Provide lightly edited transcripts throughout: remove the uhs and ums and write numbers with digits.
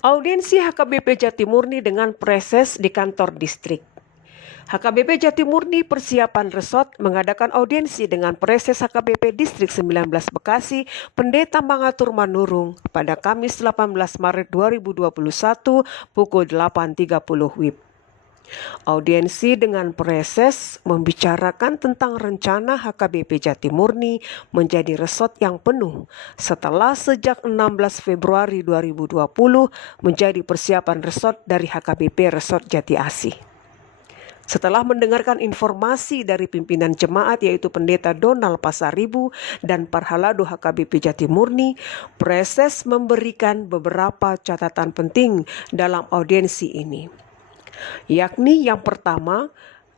Audiensi HKBP Jatimurni dengan Preses di kantor distrik. HKBP Jatimurni Persiapan Resort mengadakan audiensi dengan Preses HKBP Distrik 19 Bekasi, Pendeta Mangatur Manurung pada Kamis 18 Maret 2021 pukul 8.30 WIB. Audiensi dengan Preses membicarakan tentang rencana HKBP Jatimurni menjadi resort yang penuh setelah sejak 16 Februari 2020 menjadi persiapan resort dari HKBP Resort Jati Asih. Setelah mendengarkan informasi dari pimpinan jemaat yaitu Pendeta Donald Pasaribu dan Parhalado HKBP Jatimurni, Preses memberikan beberapa catatan penting dalam audiensi ini. Yakni yang pertama,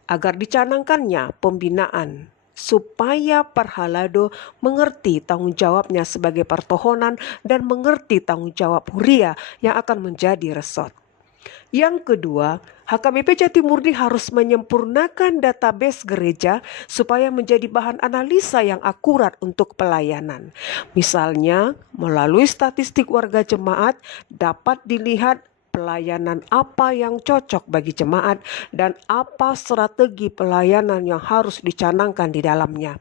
agar dicanangkannya pembinaan supaya Parhalado mengerti tanggung jawabnya sebagai pertohonan dan mengerti tanggung jawab huria yang akan menjadi resort. Yang kedua, HKBP Jatimurni harus menyempurnakan database gereja supaya menjadi bahan analisa yang akurat untuk pelayanan. Misalnya, melalui statistik warga jemaat dapat dilihat pelayanan apa yang cocok bagi jemaat dan apa strategi pelayanan yang harus dicanangkan di dalamnya.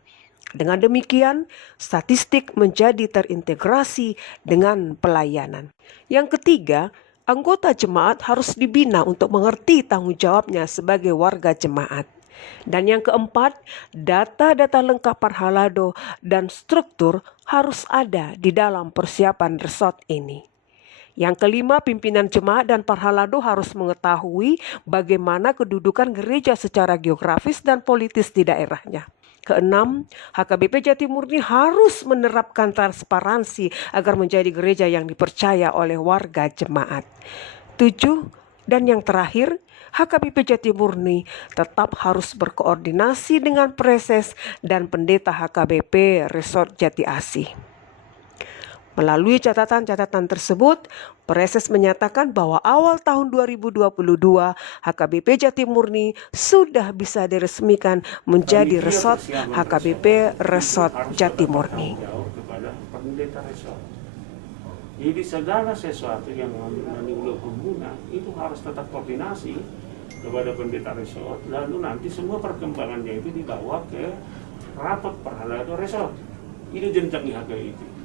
Dengan demikian, statistik menjadi terintegrasi dengan pelayanan. Yang ketiga, anggota jemaat harus dibina untuk mengerti tanggung jawabnya sebagai warga jemaat. Dan yang keempat, data-data lengkap Parhalado dan struktur harus ada di dalam persiapan resort ini. Yang kelima, pimpinan jemaat dan Parhalado harus mengetahui bagaimana kedudukan gereja secara geografis dan politis di daerahnya. Keenam, HKBP Jatimurni harus menerapkan transparansi agar menjadi gereja yang dipercaya oleh warga jemaat. 7. Dan yang terakhir, HKBP Jatimurni tetap harus berkoordinasi dengan Preses dan Pendeta HKBP Resort Jati Asih. Melalui catatan-catatan tersebut, Preses menyatakan bahwa awal tahun 2022 HKBP Jatimurni sudah bisa diresmikan menjadi resort HKBP Resort Jatimurni. Jadi segala sesuatu yang menimbulkan hubungan itu harus tetap koordinasi kepada pendeta resort, lalu nanti semua perkembangannya itu dibawa ke rapat Parhalado resort. Ini jenjang HKBP.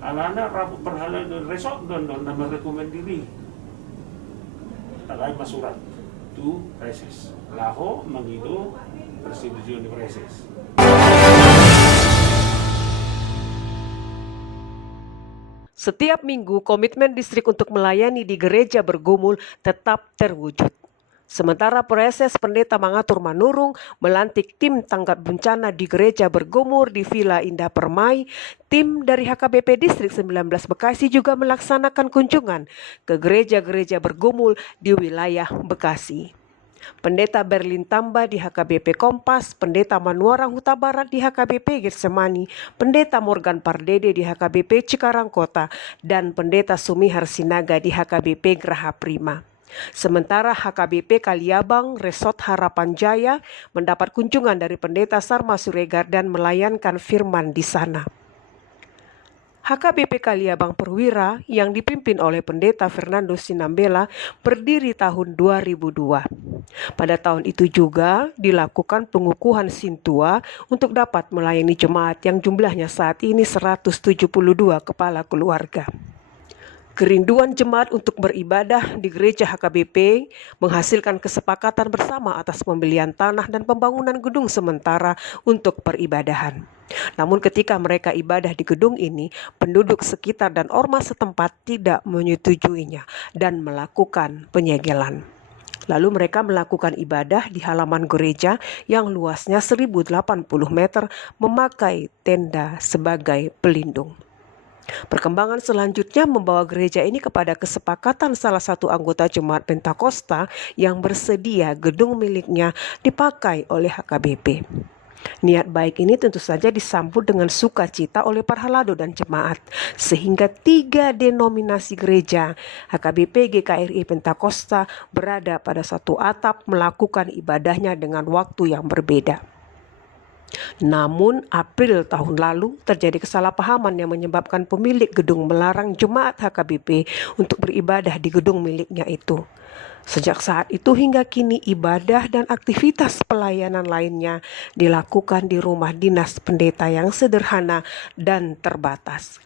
Anak-anak rapat Parhalado resort don nama rekomend diri. Tagay masurat to Preses. Laho mangido persetujuan di Preses. Setiap minggu komitmen distrik untuk melayani di gereja bergumul tetap terwujud. Sementara Preses Pendeta Mangatur Manurung melantik tim tanggap bencana di gereja bergumur di Villa Indah Permai, tim dari HKBP Distrik 19 Bekasi juga melaksanakan kunjungan ke gereja-gereja bergumul di wilayah Bekasi. Pendeta Berlin Tamba di HKBP Kompas, Pendeta Manuarang Huta Barat di HKBP Getsemani, Pendeta Morgan Pardede di HKBP Cikarang Kota, dan Pendeta Sumihar Sinaga di HKBP Graha Prima. Sementara HKBP Kaliabang Resort Harapan Jaya mendapat kunjungan dari Pendeta Sarma Suregar dan melayankan firman di sana. HKBP Kaliabang Perwira yang dipimpin oleh Pendeta Fernando Sinambela berdiri tahun 2002. Pada tahun itu juga dilakukan pengukuhan Sintua untuk dapat melayani jemaat yang jumlahnya saat ini 172 kepala keluarga. Kerinduan jemaat untuk beribadah di gereja HKBP menghasilkan kesepakatan bersama atas pembelian tanah dan pembangunan gedung sementara untuk peribadahan. Namun ketika mereka ibadah di gedung ini, penduduk sekitar dan ormas setempat tidak menyetujuinya dan melakukan penyegelan. Lalu mereka melakukan ibadah di halaman gereja yang luasnya 1080 meter memakai tenda sebagai pelindung. Perkembangan selanjutnya membawa gereja ini kepada kesepakatan salah satu anggota jemaat Pentakosta yang bersedia gedung miliknya dipakai oleh HKBP. Niat baik ini tentu saja disambut dengan sukacita oleh Parhalado dan jemaat, sehingga 3 denominasi gereja HKBP GKRI Pentakosta berada pada satu atap melakukan ibadahnya dengan waktu yang berbeda. Namun, April tahun lalu terjadi kesalahpahaman yang menyebabkan pemilik gedung melarang jemaat HKBP untuk beribadah di gedung miliknya itu. Sejak saat itu hingga kini ibadah dan aktivitas pelayanan lainnya dilakukan di rumah dinas pendeta yang sederhana dan terbatas.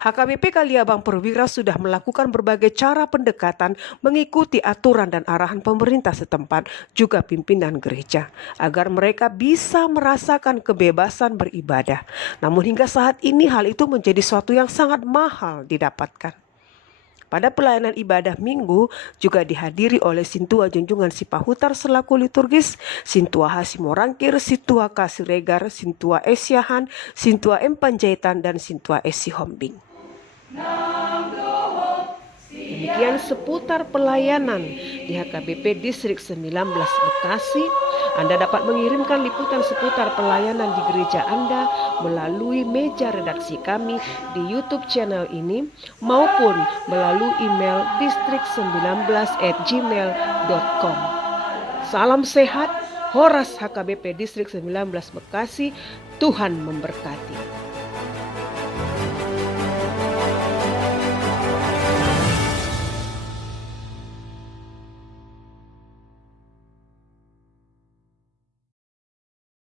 HKBP Kaliabang Perwira sudah melakukan berbagai cara pendekatan mengikuti aturan dan arahan pemerintah setempat, juga pimpinan gereja, agar mereka bisa merasakan kebebasan beribadah. Namun hingga saat ini hal itu menjadi suatu yang sangat mahal didapatkan. Pada pelayanan ibadah minggu juga dihadiri oleh Sintua Junjungan Sipahutar selaku liturgis, Sintua Hasimorangkir, Sintua Kasiregar, Sintua Esyahan, Sintua M. Panjaitan, dan Sintua Esi Hombing. Demikian seputar pelayanan di HKBP Distrik 19 Bekasi. Anda dapat mengirimkan liputan seputar pelayanan di gereja Anda melalui meja redaksi kami di YouTube channel ini maupun melalui email distrik19@gmail.com. Salam sehat, Horas HKBP Distrik 19 Bekasi, Tuhan memberkati.